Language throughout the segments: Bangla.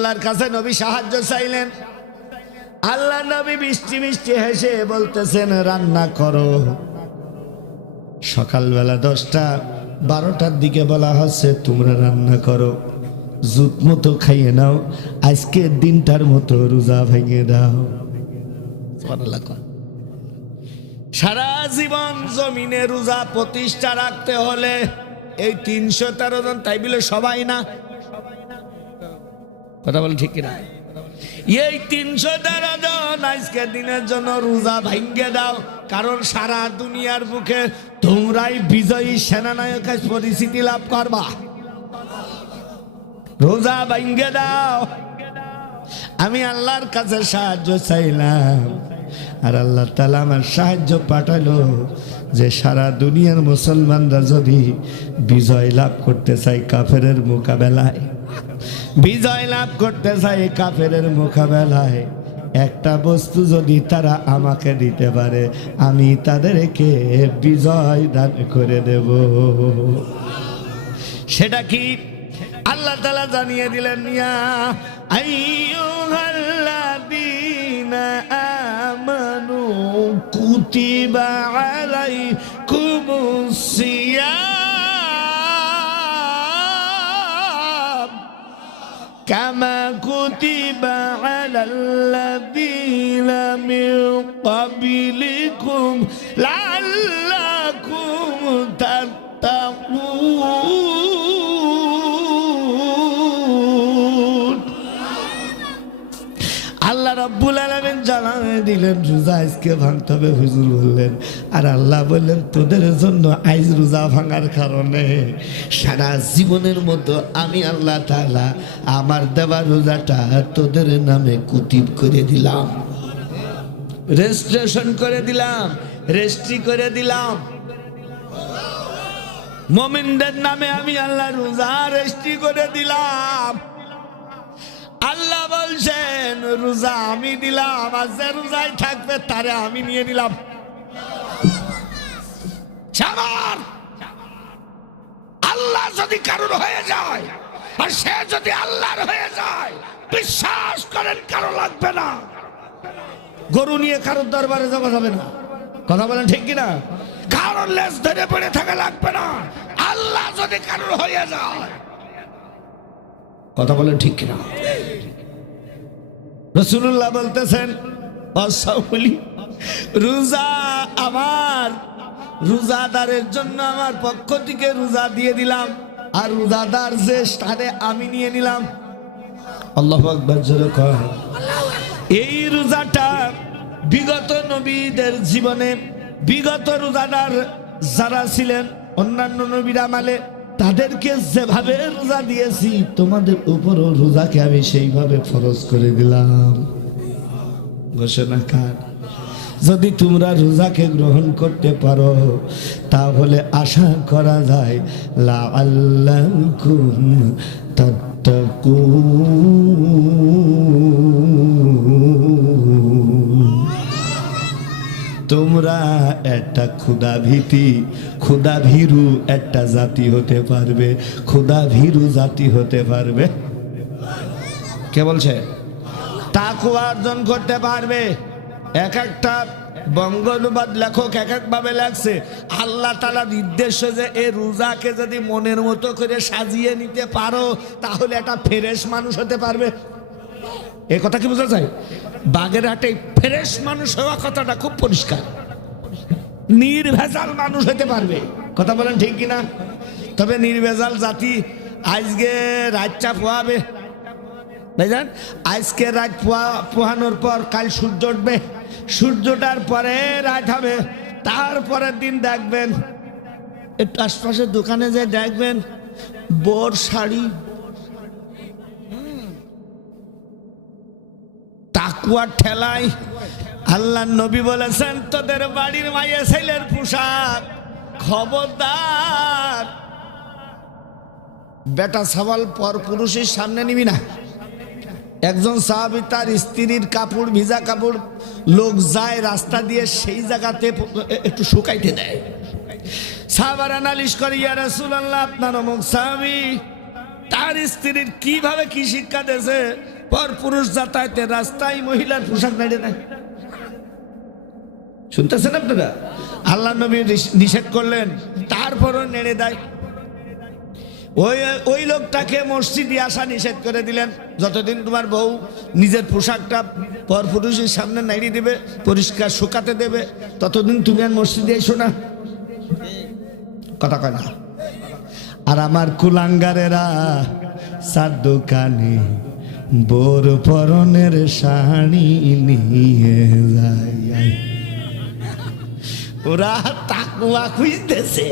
আল্লাহর কাছে নবী সাহায্য চাইলেন। আল্লাহ নবী মিষ্টি মিষ্টি হেসে বলতেছেন, রান্না করো। সকালবেলা দশটা, বারোটার দিকে বলা হচ্ছে, তোমরা রান্না করো। জুত মতো খাইয়ে নাও। আজকের দিনটার মতো রোজা ভেঙে দাও। সারা জীবন জমিনে রোজা প্রতিষ্ঠা রাখতে হলে এই তিনশো তেরো জন, তাই বলে সবাই না কথা বল ঠিক কিনা? এই তিনশো তেরো জন আজকের দিনের জন্য রোজা ভাঙ্গে দাও, কারণ সারা দুনিয়ার বুকে তোমরাই বিজয়ী সেনানায়কের পরিস্থিতি লাভ করবা। রোজা ভাঙ্গে দাও। আমি আল্লাহর কাছে সাহায্য চাইলাম, আর আল্লাহ তালা আমার সাহায্য পাঠালো যে সারা দুনিয়ার মুসলমানরা যদি বিজয় লাভ করতে চায় কাফেরের মোকাবেলায়। বিজয় লাভ করতে চাই কাফেরের মোকাবেলায়। একটা বস্তু যদি তারা আমাকে দিতে পারে, আমি তাদেরকে বিজয় দান করে দেব। সেটা কি? আল্লাহ তালা জানিয়ে দিলেন, ইয়া আমানু কুতিবা আলাইকুমুস সিয়াম। كما كتب على الذين من قبلكم لعلكم تتقون. الله رب العالمين জানানে দিলেন, রোজা আজকে ভাঙতে হবে, হুজুর বললেন। আর আল্লাহ বললেন, তোদের জন্য আইজ রোজা ভাঙার কারণে সারা জীবনের মতো আমি আল্লাহ তাআলা আমার দেওয়া রোজাটা তোদের নামে কুতিব করে দিলাম। রেজিস্ট্রেশন করে দিলাম, রেজিস্ট্রি করে দিলাম। মমিনদের নামে আমি আল্লাহ রোজা রেজিস্ট্রি করে দিলাম। আল্লাহ বলছেন, রোজা আমি দিলাম আর যে রোজায় থাকবে তারে আমি নিয়ে নিলাম। আল্লাহ যদি কারোর হয়ে যায় আর সে যদি আল্লাহর হয়ে যায়, বিশ্বাস করেন কারও লাগবে না। গরু নিয়ে কারোর দরবারে যাওয়া যাবে না। কথা বলেন ঠিক কিনা? কারোর লেজ ধরে পড়ে থাকা লাগবে না। আল্লাহ যদি কারোর হয়ে যায় কথা বলেন ঠিক কিনা? রসুল্লাহ বলতেছেন রোজা আমার, রোজাদারের জন্য আমার পক্ষ থেকে রোজা দিয়ে দিলাম, আর রোজাদার যে স্থানে আমি নিয়ে নিলাম। আল্লাহ এই রোজাটা বিগত নবীদের জীবনে, বিগত রোজাদার যারা ছিলেন, অন্যান্য নবীরা মালে তাদেরকে যেভাবে রোজা দিয়েছি, তোমাদের উপরও রোজাকে আমি সেইভাবে ফরজ করে দিলাম। ঘোষণা কার? যদি তোমরা রোজাকে গ্রহণ করতে পারো, তাহলে আশা করা যায় লা তাত্তাকুন। তোমরা একটা ক্ষুদা ভীতি ক্ষুদা ভীরু একটা জাতি হতে পারবে ক্ষুদা ভীরু জাতি হতে পারবে। কে বলছে? তাকু অর্জন করতে পারবে। এক একটা বঙ্গ অনুবাদ লেখক এক একভাবে লাগছে আল্লাহ তালা নির্দেশ যে এ রোজাকে যদি মনের মতো করে সাজিয়ে নিতে পারো, তাহলে একটা ফ্রেশ মানুষ হতে পারবে। এ কথা কি বোঝা যায়? বাগেরহাটে ফ্রেশ মানুষ হওয়া কথাটা খুব পরিষ্কার। নির্ভেজাল মানুষ হতে পারবে। কথা বলেন ঠিক কিনা? তবে নির্ভেজাল জাতি আজকে রাতটা পোহাবে ভাইজান, আজকে রাত পোহা পোহানোর পর কাল সূর্য উঠবে। সূর্যটার পরে রাত হবে। তারপরের দিন দেখবেন, একটু আশপাশের দোকানে যে দেখবেন, বোর শাড়ি তাকুয়ার ঠেলাই। আল্লাহ নবী বলেছেন, তোদের বাড়ির মাইয়া ছেলের পোশাক খবরদার। বেটা, সওয়াল পর পুরুষের সামনে নিবি না। একজন সাহাবি তার স্ত্রীর কাপড়, ভিজা কাপড়, লোক যায় রাস্তা দিয়ে সেই জায়গাতে একটু শুকাইতে দেয়। সাহাবারা নালিশ করে, ইয়া রাসূলুল্লাহ, আপনার অমুক সাহাবি, তার স্ত্রীর কীভাবে কি শিক্ষা দিয়েছে? পর পুরুষ যাতায়াতের রাস্তায় মহিলার পোশাক দাঁড়িয়ে নেয় শুনতেছেন আপনারা? আল্লাহ নবী নিষ- নিষেধ করলেন, তারপরও নেড়ে দেয়। ওই ওই লোকটাকে মসজিদে আসা নিষেধ করে দিলেন। যতদিন তোমার বউ নিজের পোশাকটা পর পুরুষের সামনে নাড়িয়ে দেবে, পরিষ্কার শুকাতে দেবে, ততদিন তুমি আর মসজিদে এসো না। কথা কয় না। আর আমার কুলাঙ্গারেরা সার দোকানে বোর পরনের শাড়ি নিয়ে যায়। ওরা তাকুয়া খুঁজতেছে।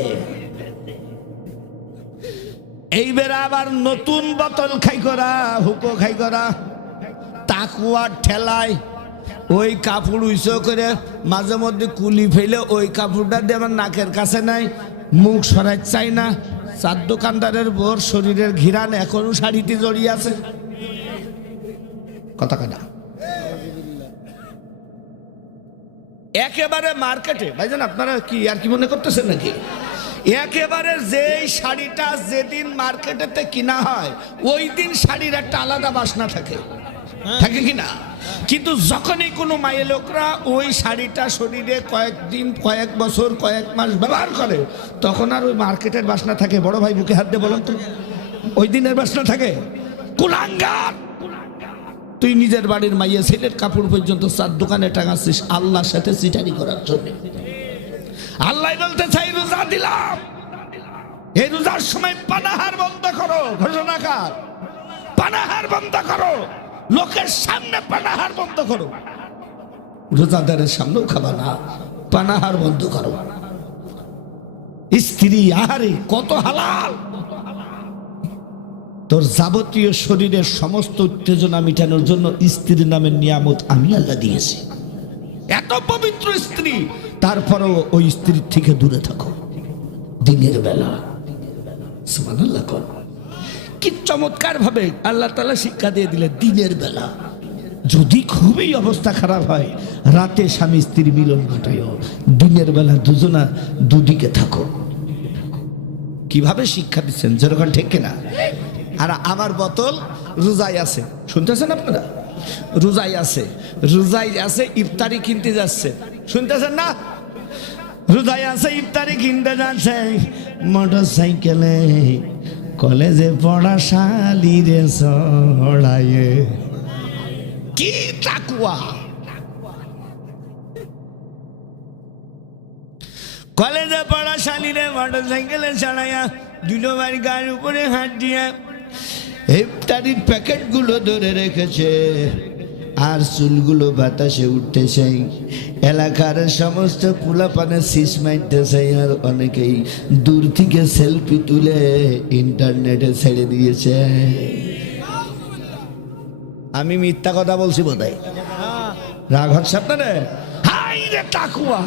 এইবার আবার নতুন বোতল খাই করা, হুকো খাই করা তাকুয়ার ঠেলায় ওই কাপড় উইসো করে মাঝে মধ্যে কুলি ফেলে ওই কাপড়টা দিয়ে আমার নাকের কাছে নাই, মুখ সরাই চাই না। চার দোকানদারের বোর শরীরের ঘিরান, এখনও শাড়িটি জড়িয়ে আছে। কথা একেবারে মার্কেটে ভাইজান আপনারা কি আর কি মনে করতেছেন নাকি? একেবারে যেই শাড়িটা যেদিন মার্কেটেতে কিনা হয় ওই দিন শাড়ির একটা আলাদা বাসনা থাকে। থাকে কি না? কিন্তু যখনই কোনো মায়ের লোকরা ওই শাড়িটা শরীরে কয়েকদিন কয়েক বছর কয়েক মাস ব্যবহার করে তখন আর ওই মার্কেটের বাসনা থাকে। বড় ভাই বুকে হাত দিয়ে বলেন তো ওই দিনের বাসনা থাকে। কুলাঙ্গার! তুই নিজের বাড়ির মাইয়া ছেলের কাপড় পর্যন্ত চার দোকানে টাঙাচ্ছিস আল্লাহর সাথে চিটারি করার জন্য। আল্লাহ বলতে চাই, রোজা দিলাম। এই রোজার সময় পানাহার বন্ধ করো ঘোষণাকার পানাহার বন্ধ করো, লোকের সামনে পানাহার বন্ধ করো। রোজাদারের সামনেও খাবা না, পানাহার বন্ধ করো। স্ত্রী, আহারে, কত হালাল। তোর যাবতীয় শরীরের সমস্ত উত্তেজনা মিটানোর জন্য স্ত্রীর নামের নিয়ামত আমি আল্লাহ দিয়েছি। এত পবিত্র স্ত্রী, তারপরেও ওই স্ত্রীর থেকে দূরে থাকো। দিনের বেলা। সুবহানাল্লাহ কর। কি চমৎকার ভাবে আল্লাহ তালা শিক্ষা দিয়ে দিলে দিনের বেলা। যদি খুবই অবস্থা খারাপ হয়, রাতে স্বামী স্ত্রীর মিলন ঘটাইও। দিনের বেলা দুজনা দুদিকে থাকো। কীভাবে শিক্ষা দিচ্ছেন? যেরকম ঠিক কিনা? আর আমার বোতল রোজাই আছে। শুনতেছেন আপনারা? রোজাই আছে। রোজাই আছে, ইফতারি কিনতে যাচ্ছে। শুনতেছেন না? রোজাই আছে, ইফতারি কিনতে যাচ্ছে। মোটর সাইকেলে কলেজে পড়া শালিরে চড়াইয়ে। কি তাকুয়া! কলেজে পড়া শালিরে মোটর সাইকেলে চড়াইয়া দুটো বাড়ি গাড়ির উপরে হাত দিয়া ইফতারির প্যাকেটগুলো ধরে রেখেছে, আর চুলগুলো বাতাসে উঠতেছে এলাকার সমস্ত পোলাপানে শীষ মারতেছে আর অনেকেই দূর থেকে সেলফি তুলে ইন্টারনেটে ছেড়ে দিয়েছে। আমি মিথ্যা কথা বলছি বোধহয়। রাগ আপনারে হাই রে টাকুয়া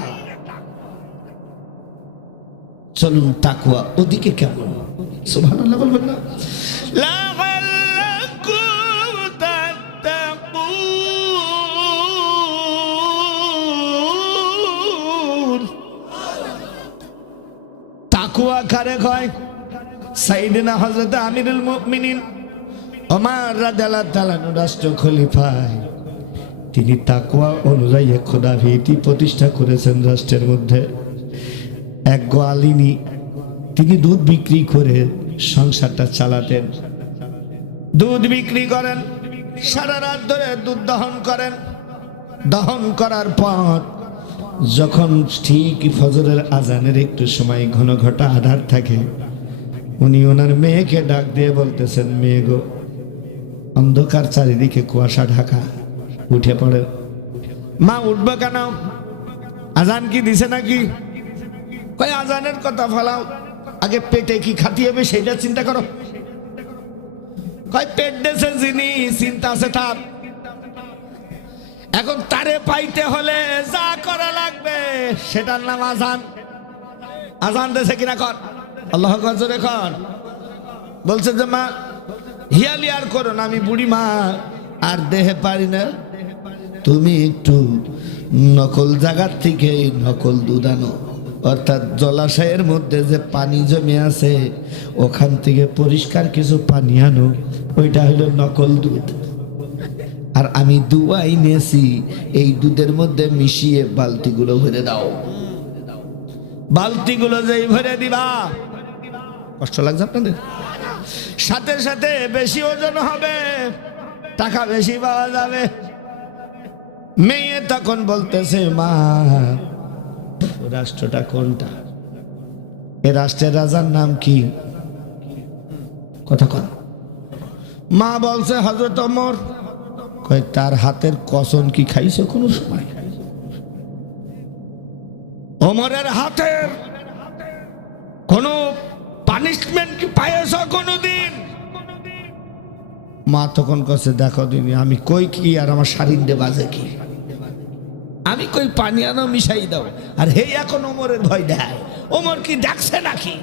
চলুন তাকুয়া, ওদিকে কেমন? সুবহানাল্লাহ বলবেন না? তাকুয়া রাষ্ট্র খলিফায়। তিনি তাকুয়া অনুযায়ী খোদা ভীতি প্রতিষ্ঠা করেছেন রাষ্ট্রের মধ্যে। এক গোয়ালিনী, তিনি দুধ বিক্রি করে সংসারটা চালাতেন। দুধ বিক্রি করেন, সারা রাত ধরে দুধ দহন করেন। দহন করার পর যখন ঠিক ফজরের আজানের একটু সময় ঘন ঘটা আধার থাকে, উনি ওনার মেয়েকে ডাক দিয়ে বলতেছেন, মেয়ে গো, অন্ধকার চারিদিকে কুয়াশা ঢাকা, উঠে পড়ে। মা, উঠবে কেন? আজান কি দিছে নাকি? আজানের কথা ফলাও। আগে পেটে কি খাতি হবে সেটা চিন্তা করো। কয় পেট দেশে যিনি চিন্তা আছে তার। এখন তারে পাইতে হলে যা করা লাগবে সেটার নাম আজান। আজান দেশে কিনা কর। আল্লাহ জোরে কর। বলছে যে মা, হিয়ালি আর করো না, আমি বুড়ি মা, আর দেহে পারি না। তুমি একটু নকল জায়গার থেকে নকল দুধ আনো অর্থাৎ জলাশয়ের মধ্যে যে পানি জমে আছে, ওখান থেকে পরিষ্কার কিছু পানি আনো, ওইটা হলো নকল দুধ। আর আমি দুয়াই নিয়েছি, এই দুধের মধ্যে মিশিয়ে বালতিগুলো ভরে দাও। বালতিগুলো যেই ভরে দিবা, কষ্ট লাগছে আপনাদের? সাথে সাথে বেশি ওজন হবে, টাকা বেশি পাওয়া যাবে। মেয়ে তখন বলতেছে, মা রাষ্ট্রটা কোনটা? এ রাষ্ট্রের রাজার নাম কি? কথা কন। মা বলছে হজরত অমর কয় তার হাতের কসম কি খাইছো কোনো সময়? অমরের হাতের কোন পানিশমেন্ট কি পাইছ কোনোদিন? মা তখন কাছে দেখো দিনি, আমি কই কি আর আমার শারিন্দে বাজে কি? আমি কই পানি আনো মিশাই দাও। আর হে এখন ওমরের ভয় দেয় ওমর কি ডাকছে নাকি?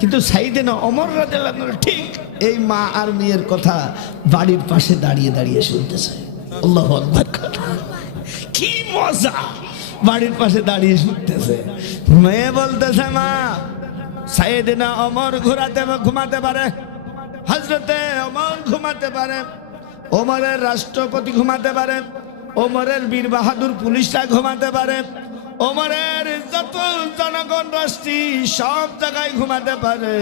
কিন্তু সাইদে না অমর রাজার ঠিক এই মা আর মেয়ের কথা বাড়ির পাশে দাঁড়িয়ে দাঁড়িয়ে শুনতেছে। কি মজা! বাড়ির পাশে দাঁড়িয়ে শুনতেছে। মেয়ে বলতেছে, মা সাইদিনা অমর ঘোরাতে ঘুমাতে পারে। হজরতে অমর ঘুমাতে পারে। ওমরের রাষ্ট্রপতি ঘুমাতে পারে, ওমরের বীর বাহাদুর পুলিশরা ঘুমাতে পারে, ওমরের যত জনগণ রাষ্ট্রী সব জায়গায় ঘুমাতে পারে।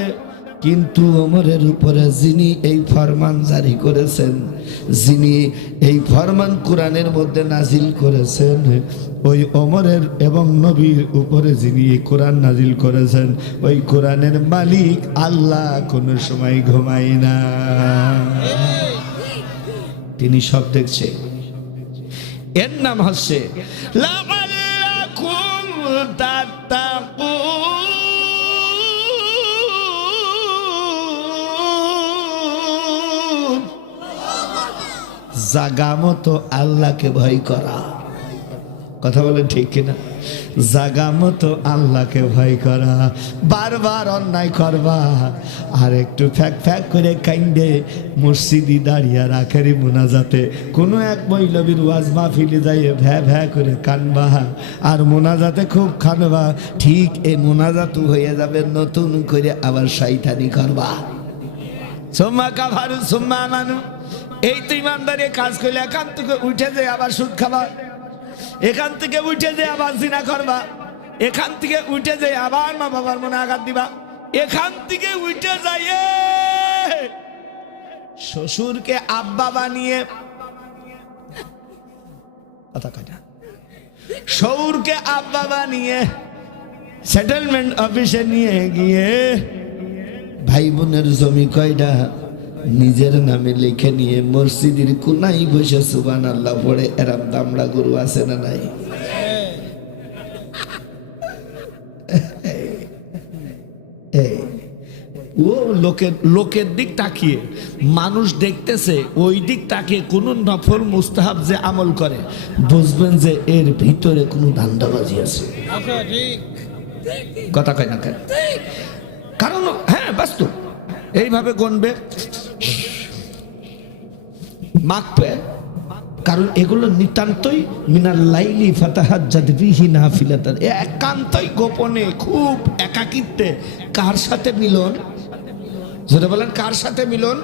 কিন্তু ওমরের উপরে যিনি এই ফরমান জারি করেছেন, যিনি এই ফরমান কোরআনের মধ্যে নাজিল করেছেন, ওই ওমরের এবং নবীর উপরে যিনি এই কোরআন নাজিল করেছেন, ওই কোরআনের মালিক আল্লাহ কোনো সময় ঘুমায় না। তিনি সব দেখছে। এর নাম হচ্ছে। জাগা মতো আল্লাহকে ভয় করা। কথা বলেন ঠিক কিনা? জাগা মতো আল্লাহকে ভয় করা, বারবার অন্যায় করবা। আর একটু ফ্যাক ফ্যাক করে কাইন্ডে মসজিদি দাঁড়িয়ে রাখারি মোনাজাতে। কোনো এক মহিলবীর ওয়াজ মাহফিলে যাইয়ে ভ্যা ভ্যা করে কানবা, আর মোনাজাতে খুব খানবা ঠিক এই মোনাজাতু হয়ে যাবে, নতুন করে আবার শয়তানি করবা। সোম্মা কাভারু সোম্মা মানু এই তো ইমানদারি কাজ করলে একান থেকে উঠে যে আবার সুদ খাবা। এখান থেকে উঠে যে আবার জিনা করবা, এখান থেকে উঠে যে আবার মা বাবার মনে আঘাত দিবা, এখান থেকে উঠে যাইয়ে শ্বশুরকে আব্বা বানিয়ে কথা কয়টা শৌরকে আব্বা বানিয়ে সেটেলমেন্ট অফিসে নিয়ে গিয়ে ভাই বোনের জমি কয়টা নিজের নামে লিখে নিয়ে মসজিদের কোনাই বসে সুবান আল্লাহ পড়ে, এরাম দামড়া গরু আছে না নাই? ও লোকের লোকের দিক তাকিয়ে, মানুষ দেখতেছে ওই দিক তাকিয়ে কোন নফল মুস্তাহাব যে আমল করে, বুঝবেন যে এর ভিতরে কোনো ধান্দাবাজি আছে। কথা কয় না কেন? কারণ হ্যাঁ বাস্তব। এইভাবে গণবে। মাখবে কারণ এগুলো নিতান্তই মিনার লাইলি ফাতাহাত জাদবিহি নাফিলাতান। একান্তই গোপনে, খুব একাকিত্বে। কার সাথে মিলন? যদি বলেন, কার সাথে মিলন?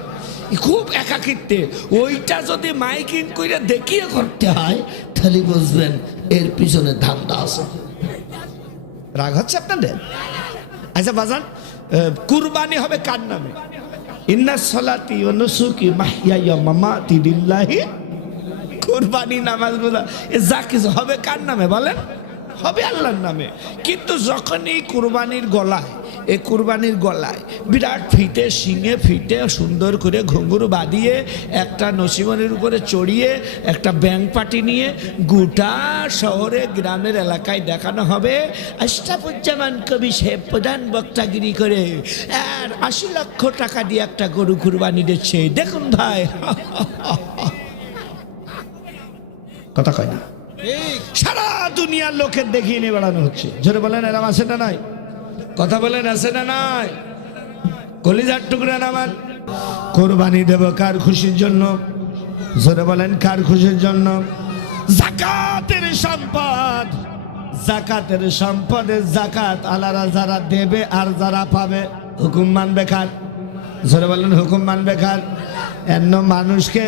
খুব একাকিত্বে। ওইটা যদি মাইকিং করে দেখিয়ে করতে হয়, তাহলে বুঝবেন এর পিছনে ধান্দা আছে। রাগ হচ্ছে আপনাদের? আচ্ছা বাজান কুরবানি হবে কার নামে? ইন্না সলাতি ও নসুকি মাহিয়া মামাতি দিল্লাহি কুরবানি নামাজ বোঝা এ যা কিছু হবে কার নামে বলেন? হবে আল্লাহর নামে। কিন্তু যখনই কুরবানির গলায় এই কুরবানির গলায়। বিরাট ফিটে শিঙে ফিটে সুন্দর করে ঘুঙ্গুর বাঁধিয়ে একটা নসিমনের উপরে চড়িয়ে একটা ব্যাংক পার্টি নিয়ে গোটা শহরে গ্রামের এলাকায় দেখানো হবে। আষ্টাপজ্জামান কবি সে প্রধান বক্তাগিরি করে আর আশি লক্ষ টাকা দিয়ে একটা গরু কুরবানি দিচ্ছে। দেখুন ভাই। কথা কয় না। সারা দুনিয়ার লোকের দেখিয়ে নিয়ে বেড়ানো হচ্ছে। জোরে বলেন এরম আছে না নাই? কথা বলেন, আছে না নাই? কলিজার টুকরা নামান কোরবানি দেব কার খুশির জন্য? জোরে বলেন, কার খুশির জন্য? জাকাতের সম্পদ, জাকাতের সম্পদের জাকাত আলারা যারা দেবে আর যারা পাবে, হুকুম মানবে খান জোরে বলেন, হুকুম মানবে খান এন্ন মানুষকে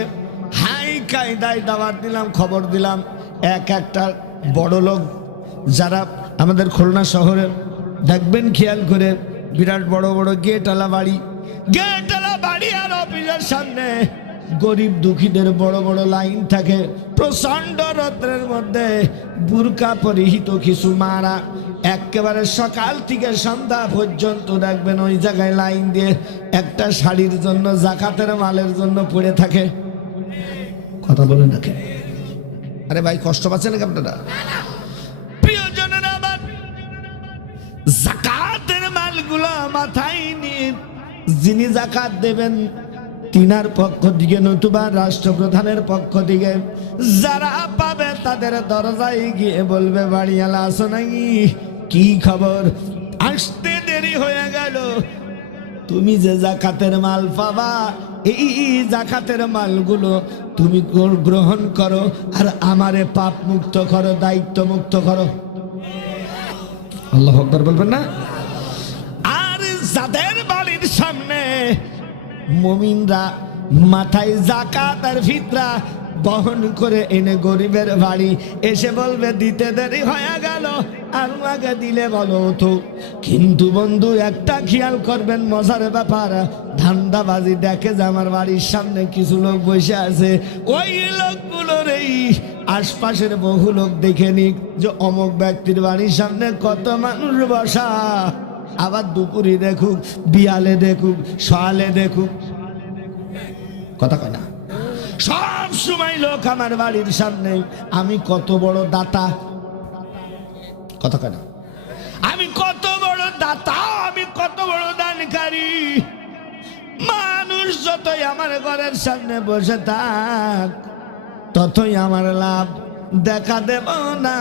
হাই কায়দায় দাওয়াত দিলাম, খবর দিলাম, এক একটা বড় লোক যারা আমাদের খুলনা শহরে দেখবেন, খেয়াল করে, বিরাট বড় বড় গেটওয়ালা বাড়ি। গেটওয়ালা বাড়ি আর অফিসের সামনে। গরিব দুঃখীদের বড় বড় লাইন থাকে প্রচণ্ড রৌদ্রের মধ্যে। বুরকা পরিহিত কিছু মারা। একেবারে সকাল থেকে সন্ধ্যা পর্যন্ত দেখবেন ওই জায়গায় লাইন দিয়ে একটা শাড়ির জন্য, জাকাতের মালের জন্য পড়ে থাকে। কথা বলে নাকি আরে ভাই, কষ্ট পাচ্ছেন নাকি আপনারা? জাকাতের মালগুলো মাথায় নিয়ে যিনি জাকাত দেবেন, তিনার পক্ষ থেকে নতুবা রাষ্ট্রপ্রধানের পক্ষ থেকে যারা পাবে তাদের দরজায় গিয়ে বলবে বাড়িয়ালা আসো নাকি কি খবর? আসতে দেরি হয়ে গেল। তুমি যে জাকাতের মাল পাবা, এই জাকাতের মালগুলো তুমি গ্রহণ করো, আর আমারে পাপ মুক্ত করো দায়িত্ব মুক্ত করো। আল্লাহ আকবর বলবেন না? আর যাদের বাড়ির সামনে মমিনরা মাথায় জাকাত আর ফিতরা বহন করে এনে গরিবের বাড়ি। এসে বলবে, দিতে দেরি হয়ে গেল। আগে দিলে বলো তো। কিন্তু বন্ধু, একটা খেয়াল করবেন, মজার ব্যাপার। ধান্দাবাজি দেখে যে আমার বাড়ির সামনে কিছু লোক বসে আছে। ওই লোকগুলোর এই আশপাশের বহু লোক দেখে নিক যে অমুক ব্যক্তির বাড়ির সামনে কত মানুষ বসা। আবার দুপুরে দেখুক, বিয়ালে দেখুক, সকালে দেখুক। কথা কয় না। সময় লোক আমার বাড়ির সামনে। আমি কত বড় দাতা। কথা কয় না। আমি কত বড় দাতা, আমি কত বড় দানকারী। মানুষ যতই আমার ঘরের সামনে বসে থাক, ততই আমার লাভ। দেখা দেব না,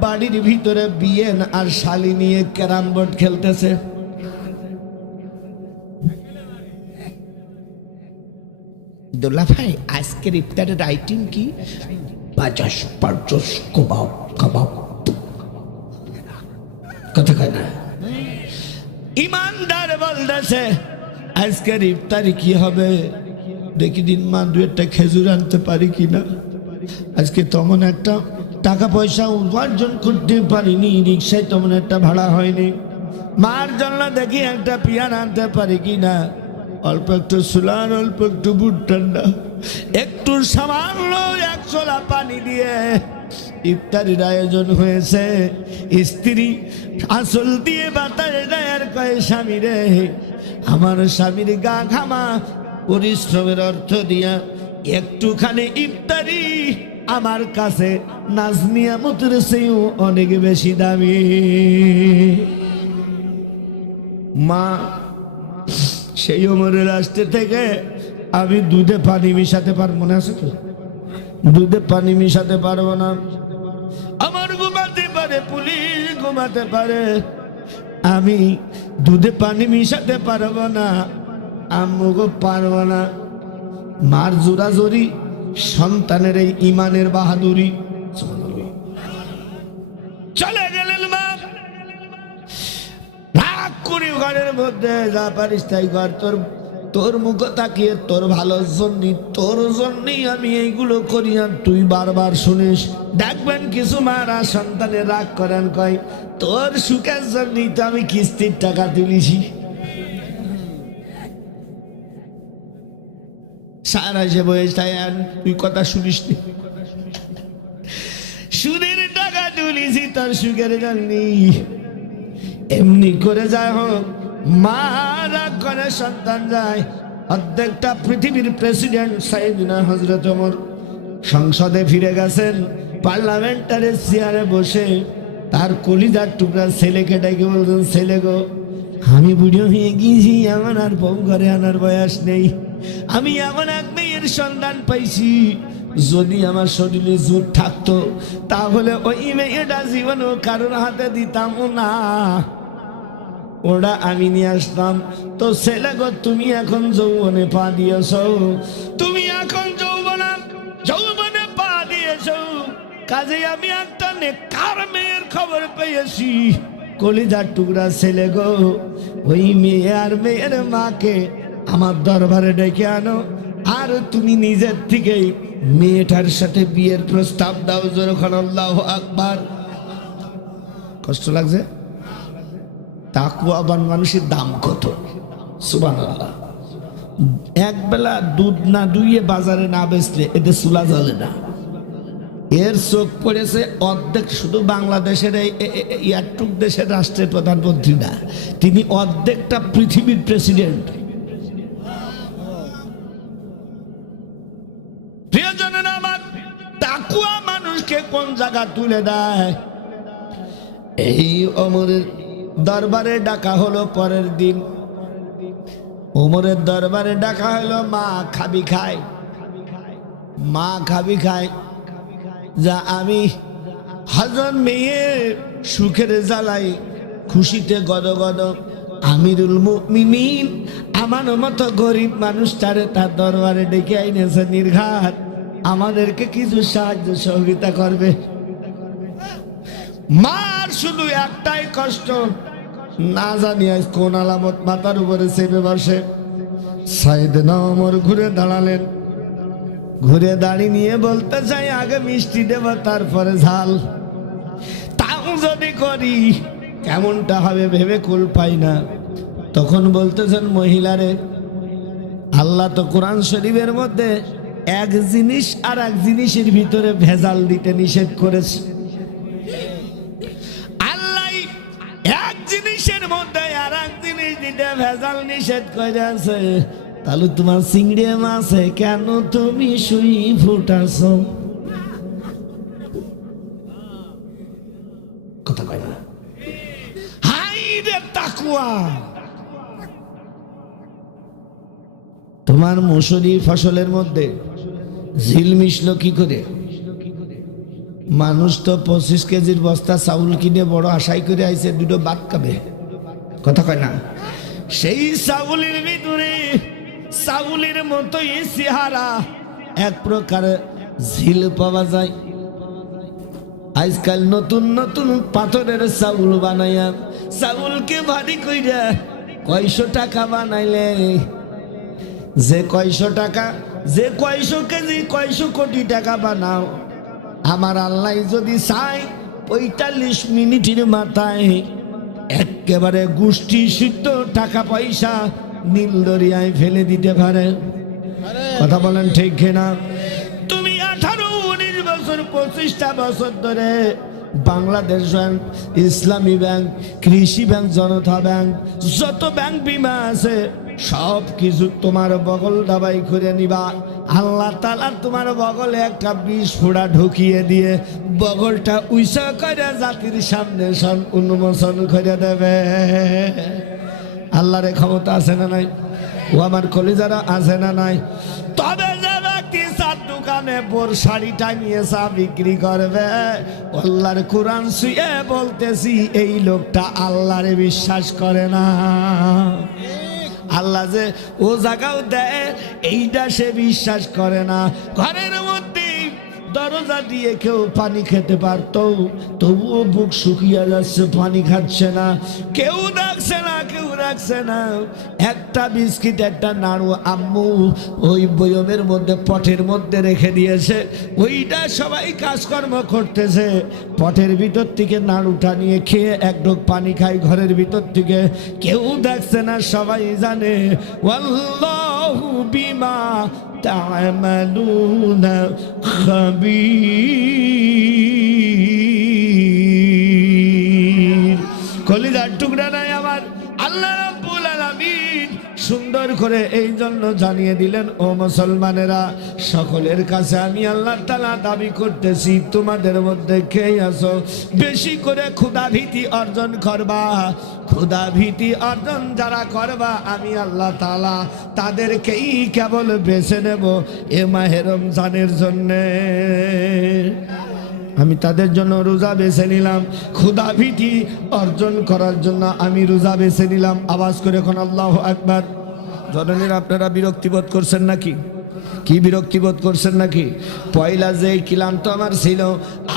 বাড়ির ভিতরে বিয়ে আর শালি নিয়ে ক্যারাম বোর্ড খেলতেছে। দোলা ভাই আজকের ইফতারের আইটেম কি? পাঁচাশ পঞ্চাশ কবাব, কাবাব। কথা কয় না? ইমানদার বলতেছে, আজকের ইফতারি কি হবে? দেখি দিন মা, দু একটা খেজুর আনতে পারি কিনা আজকে তেমন একটা টাকা পয়সা উপার্জন করতে পারিনি, রিক্সায় তেমন একটা ভাড়া হয়নি। মার জন্য দেখি একটা পিয়ান আনতে পারি কিনা অল্প একটু সুলান, অল্প একটু বুট ঠান্ডা। একটু সামান্য এক চোলা পানি দিয়ে ইফতারির আয়োজন হয়েছে। স্ত্রী আসল দিয়ে বাতাস দেয়ার কয়ে, স্বামী রে, আমার স্বামীর গা ঘামা। পরিশ্রমের অর্থ দিয়া একটুখানি ইফতারি আমার কাছে। নাজনিয়ামতের চেয়েও অনেক বেশি দামি। মা সেই ওমরের আসতে থেকে আমি দুধে পানি মিশাতে পার মনে আছে তো? দুধে পানি মিশাতে পারব না। আমার ঘুমাতে পারে, পুলিশ ঘুমাতে পারে। আমি দুধে পানি মিশাতে পারব না আম্মুকে পারব না। মার জোরাজোরি, সন্তানের এই ইমানের বাহাদুরি। রাগ করে ঘরের মধ্যে যা পারিস তাই ঘর তোর তোর মুখ তাকিয়ে তোর ভালোর জন্য তোর জন্যই আমি এইগুলো করি আর তুই বারবার শুনিস। দেখবেন কিছু মারা সন্তানের রাগ করেন, কয়, তোর সুখের জন্যই তো আমি কিস্তির টাকা তুলিছি। সারা যে বয়স, তাই তুই কথা শুনিস নি। সুদের টাকা তুলিছি তোর সুখের জন্যই। এমনি করে যায় হোক মা রাগ করে সন্তান যায়। অর্ধেকটা পৃথিবীর প্রেসিডেন্ট সাইদিনা হজরত ওমর সংসদে ফিরে গেছেন পার্লামেন্টারের চেয়ারে বসে তার কলিজার টুকরা ছেলেকে ডেকে বলছেন ছেলে গো, আমি বুড়ো হয়ে গিয়েছি এমন আর বউ ঘরে আনার বয়স নেই। আমি এমন এক মেয়ের সন্ধান পাইছি, যদি আমার শরীরে জোর থাকতো, তাহলে ওই মেয়েটা জীবনও কারোর হাতে দিতাম না। ওরা আমি নিয়ে আসতাম। তো গো, তুমি এখন যৌবনে পা দিয়েছ। তুমি এখন যৌবনা, যৌবনে পা দিয়েছ। কাজে আমি একটা নেকার মেয়ের খবর পেয়েছি? কলিজার টুকরা ছেলে গো, ওই মেয়ে আর মেয়ের মাকে আমার দরবারে ডেকে আনো। আর তুমি নিজের থেকেই মেয়েটার সাথে বিয়ের প্রস্তাব দাও যখন আল্লাহ আকবার। কষ্ট লাগছে? তাকুয়াবান মানুষের দাম কত? সুবান এক বেলা দুধ না দুইয়ে বাজারে না বেচলে এতে চুলা জ্বলে না। এর চোখ পড়েছে অর্ধেক শুধু বাংলাদেশের এই ইয়ারটুক দেশের রাষ্ট্রের প্রধানমন্ত্রী না, তিনি অর্ধেকটা পৃথিবীর প্রেসিডেন্ট। আমার তাকুয়া মানুষকে কোন জায়গা তুলে দেয়? এই অমরের দরবারে ডাকা হলো পরের দিন। ওমরের দরবারে ডাকা হলো, মা, খাবি খায় মা, খাবি খায় যা আমি হাজার মেয়ে সুখের জ্বালাই, খুশিতে গদ গদ আমিরুল মুমিনিন, আমার মতো গরিব মানুষটারে তার দরবারে ডেকে আইনেছে নির্ঘাত। আমাদেরকে কিছু সাহায্য সহযোগিতা করবে। মার শুধু একটাই কষ্ট। না জানি আজ কোন আলামত মাথার উপরে চেপে বসে। সাইদ ঘুরে দাঁড়ালেন। ঘুরে দাঁড়িয়ে নিয়ে বলতে চাই, আগে মিষ্টি দেব, তারপরে ঝাল। তাও যদি করি, কেমনটা হবে ভেবে কুল পাই না। তখন বলতেছেন, মহিলারে, আল্লাহ তো কোরআন শরীফের মধ্যে এক জিনিস আর এক জিনিসের ভিতরে ভেজাল দিতে নিষেধ করেছে। মধ্যে আর এক জিনিস দিতে ভেজাল নিষেধ করে আছে তাহলে তোমার চিংড়ি মাছে কেন তুমি শুই কথা কয় না। হাই রে তাকুয়া! তোমার ফসলের মধ্যে ঝিল মিশলো কি করে? মানুষ তো পঁচিশ কেজির বস্তা চাউল কিনে বড় আশাই করে আইছে, দুটো বাদ খাবে। কথা কয় না। সেই চাউলের ভিতরে, চাউলের মতোই চেহারা, এক প্রকার ঝিল পাওয়া যায়। আজকাল নতুন নতুন পাথরের চাউল বানাইয়া চাউলকে ভারী কইরা কয়শো টাকা বানাইলে। যে কয়শো টাকা, যে কয়শো কেজি, কয়শো কোটি টাকা বানাও। আমার আল্লাহ যদি চাই পঁয়তাল্লিশ মিনিটের মাথায় একেবারে গোষ্ঠী সিদ্ধ, টাকা পয়সা নীল দরিয়ায় ফেলে দিতে পারে। কথা বলেন ঠিক কিনা? তুমি আঠারো, উনিশ বছর, পঁচিশটা বছর ধরে বাংলাদেশ ব্যাংক, ইসলামী ব্যাংক, কৃষি ব্যাংক, জনতা ব্যাংক, যত ব্যাংক বিমা আছে সব কিছু তোমার বগল দাবাই করে নিবা। আল্লাহ তালা তোমার বগলে একটা বিষ ফোড়া ঢুকিয়ে দিয়ে বগলটা উইসা করে জাতির সামনে সন উন্মোচন করে দেবে। আল্লাহরে ক্ষমতা আছে না নাই? ও আমার কলিজারা আছে না নাই? তবে যে ব্যক্তি চার দোকানে বোর শাড়িটা নিয়ে চা বিক্রি করবে, আল্লাহর কোরআন শুয়ে বলতেছি, এই লোকটা আল্লাহরে বিশ্বাস করে না। আল্লাহ যে ও জায়গাও দেয় এইটা সে বিশ্বাস করে না। ঘরের মধ্যে দরজা দিয়ে কেউ পানি খেতে পারতো, তবুও বুক শুকিয়ে যাচ্ছে, পানি খাচ্ছে না। কেউ রাখছে না, কেউ রাখছে না। একটা বিস্কিট, একটা নাড়ু আম্মু ওই বয়মের মধ্যে, পটের মধ্যে রেখে দিয়েছে। ওইটা সবাই কাজকর্ম করতেছে। পটের ভিতর থেকে নাড়ুটা নিয়ে খেয়ে এক ঢোক পানি খাই ঘরের ভিতর থেকে। কেউ দেখছে না, সবাই জানে। বিমা تعملون خبير. করে এই জন্য জানিয়ে দিলেন, ও মুসলমানেরা, সকলের কাছে আমি আল্লাহ তালা দাবি করতেছি, তোমাদের মধ্যে কে আসো বেশি করে ক্ষুদা ভীতি অর্জন করবা। ক্ষুদা ভীতি অর্জন যারা করবা, আমি আল্লাহ তালা তাদেরকেই কেবল বেছে নেব এ মাহে রমজানের জন্যে। আমি তাদের জন্য রোজা বেছে নিলাম। ক্ষুদা ভীতি অর্জন করার জন্য আমি রোজা বেছে নিলাম। আওয়াজ করে এখন আল্লাহ একবার জননীর আপনারা বিরক্তিবোধ করছেন নাকি? কি বিরক্তিবোধ করছেন নাকি? পয়লা যে ক্লান্ত আমার ছিল,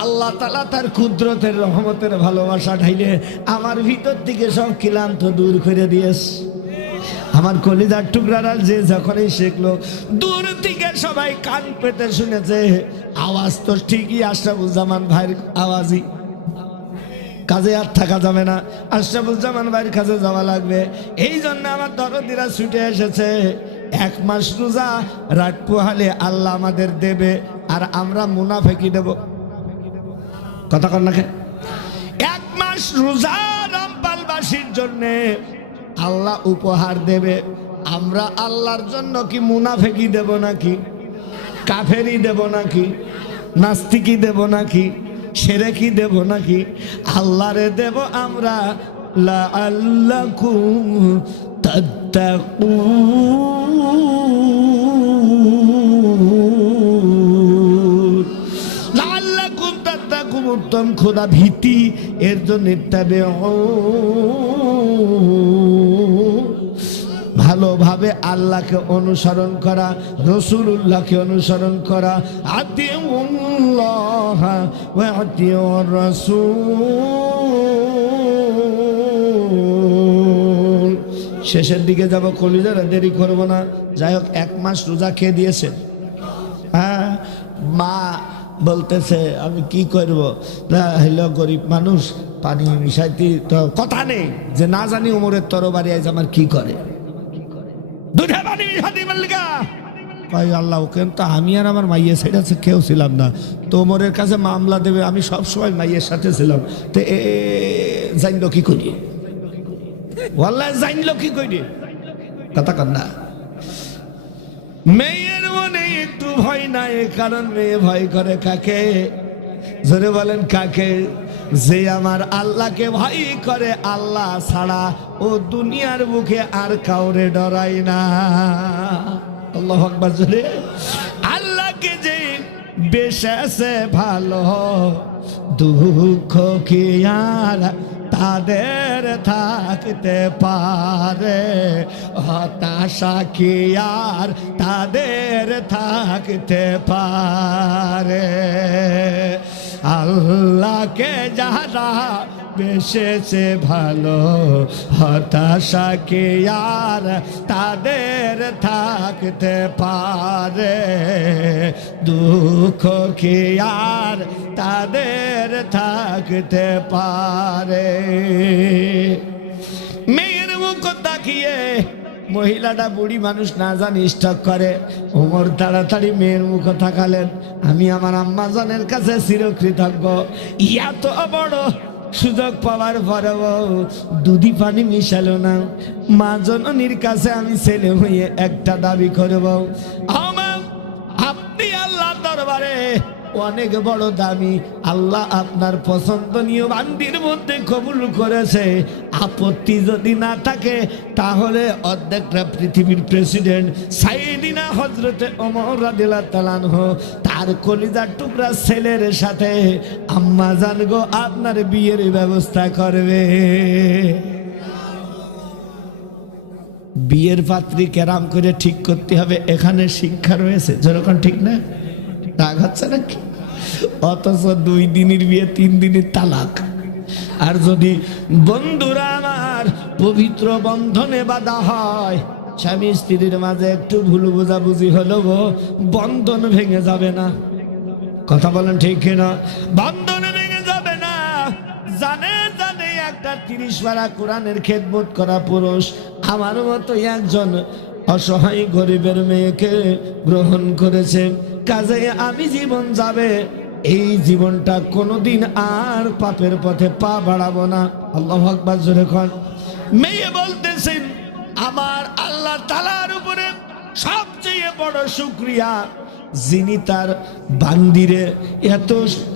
আল্লাহ তালা তার কুদরতের রহমতের ভালোবাসা ঢাইলে আমার ভিতর থেকে সব ক্লান্ত দূর করে দিয়েছে। আমার কলিদার টুকরারা যে যখনই শিখলো, দূর থেকে সবাই কান পেতে শুনেছে। আওয়াজ তো ঠিকই আশরাফুজ্জামান ভাইয়ের আওয়াজই। কাজে আর থাকা যাবে না। আশরাফুজ্জামান ভাইয়ের কাছে যাওয়া লাগবে। এই জন্য আমার দরদিরা ছুটে এসেছে। এক মাস রোজা, রাত পোহালে আল্লাহ আমাদের দেবে, আর আমরা মুনাফেকি দেব। কথা কর না? এক মাস রোজা রামপালবাসীর জন্যে আল্লাহ উপহার দেবে। আমরা আল্লাহর জন্য কি মুনাফেকি দেব নাকি? কাফেরি দেব নাকি? নাস্তিকি দেব নাকি? সেরেকি দেব নাকি? আল্লাহরে দেব আমরা। লা উত্তম খোদা ভীতি এর জন্য ভালোভাবে আল্লাহকে অনুসরণ করা রসুল্লাহকে অনুসরণ করা। রাসূল শেষের দিকে যাব কলিজারা দেরি করব না। যাই হোক, এক মাস রোজা খেয়ে দিয়েছে। হ্যাঁ মা বলতেছে, আমি কি করব? হইল গরিব মানুষ, পানি মিশাইতে তো কথা নেই। যে না জানি, উমরের তরবারি আজ আমার কি করে? আমি আর আমার মাইয়ের সাইড কেউ ছিলাম না। তো ওমরের কাছে মামলা দেবে, আমি সব সময় মাইয়ের সাথে ছিলাম। তো এ জানলো কি করি? ওয়াল্লাহ জানলো কি করি? কথা কর না। মেয়ের মনে একটু ভয় নাই, কারণ মেয়ে ভয় করে কাকে? জোরে বলেন কাকে? যে আমার আল্লাহকে ভয় করে, আল্লাহ ছাড়া ও দুনিয়ার মুখে আর কাউরে ডরাই না। আল্লাহ আকবার জোরে। আল্লাহকে যে বেশে ভালো, দুঃখ কি আর তাদের থাকতে পারে? হতাশা কি আর তাদের থাকতে পারে? আল্লাহকে যারা বেশেছে ভালো, হতাশা কি আর তাদের থাকতে পারে? দুঃখ কি আর তাদের থাকতে পারে? মেয়ের মুখ তাকিয়ে মহিলাটা বুড়ি মানুষ না জানি স্টক করে। ওমর তাড়াতাড়ি মেয়ের মুখ থাকালেন আমি আমার আম্মাজনের কাছে চিরকৃতজ্ঞ। ইয়া তো বড় সুযোগ পাওয়ার পরেও দুধি পানি মিশালো না। মা জননীর কাছে আমি ছেলে হয়ে একটা দাবি করব। আমার অনেক বড় দামি। আল্লাহ আপনার পছন্দনীয় বান্দির মধ্যে কবুল করেছে। আপত্তি যদি না থাকে, তাহলে অর্ধেকটা পৃথিবীর প্রেসিডেন্ট সাইদিনা হজরতে অমর রাদিল্লাহ তালানহ তার কলিজার টুকরা ছেলের সাথে আম্মা জানগো আপনার বিয়ের ব্যবস্থা করবে। বিয়ের পাত্রী কেরাম করে ঠিক করতে হবে, এখানে শিক্ষা রয়েছে। যেরকম ঠিক না? রাগ হচ্ছে নাকি? অথচ দুই দিনের বিয়ে, তিন দিনের তালাক। আর যদি বন্ধুরা আমার পবিত্র বন্ধনে বাধা হয়, স্বামী স্ত্রীর মাঝে একটু ভুল বোঝাবুঝি হলেও বন্ধন ভেঙে যাবে না। কথা বলেন ঠিক কিনা? বন্ধন ভেঙে যাবে না। জানে জানে একটা তিরিশ পারা কোরআনের খেদমত করা পুরুষ, আমার মতো একজন অসহায় গরিবের মেয়েকে গ্রহণ করেছে। কাজে আমি জীবন যাবে। এই জীবনটা কোনোদিন আর পাপের পথে পা বাড়াবো না। আল্লাহ আকবার, জোরে খন মেয়ে বলতেছেন আমার আল্লাহ তালার উপরে সবচেয়ে বড় শুক্রিয়া, যিনি তার বান্দিরে এত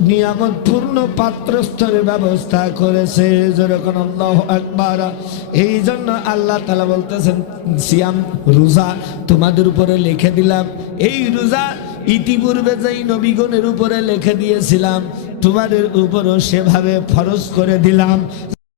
নিয়ামত পূর্ণ পাত্রস্তরের ব্যবস্থা করেছে। যেরকম আল্লাহ একবার এই জন্য আল্লাহ তালা বলতেছেন, সিয়াম, রোজা তোমাদের উপরে লিখে দিলাম। এই রোজা ইতিপূর্বে যেই নবীগণের উপরে লিখে দিয়েছিলাম তোমাদের উপরও সেভাবে ফরজ করে দিলাম।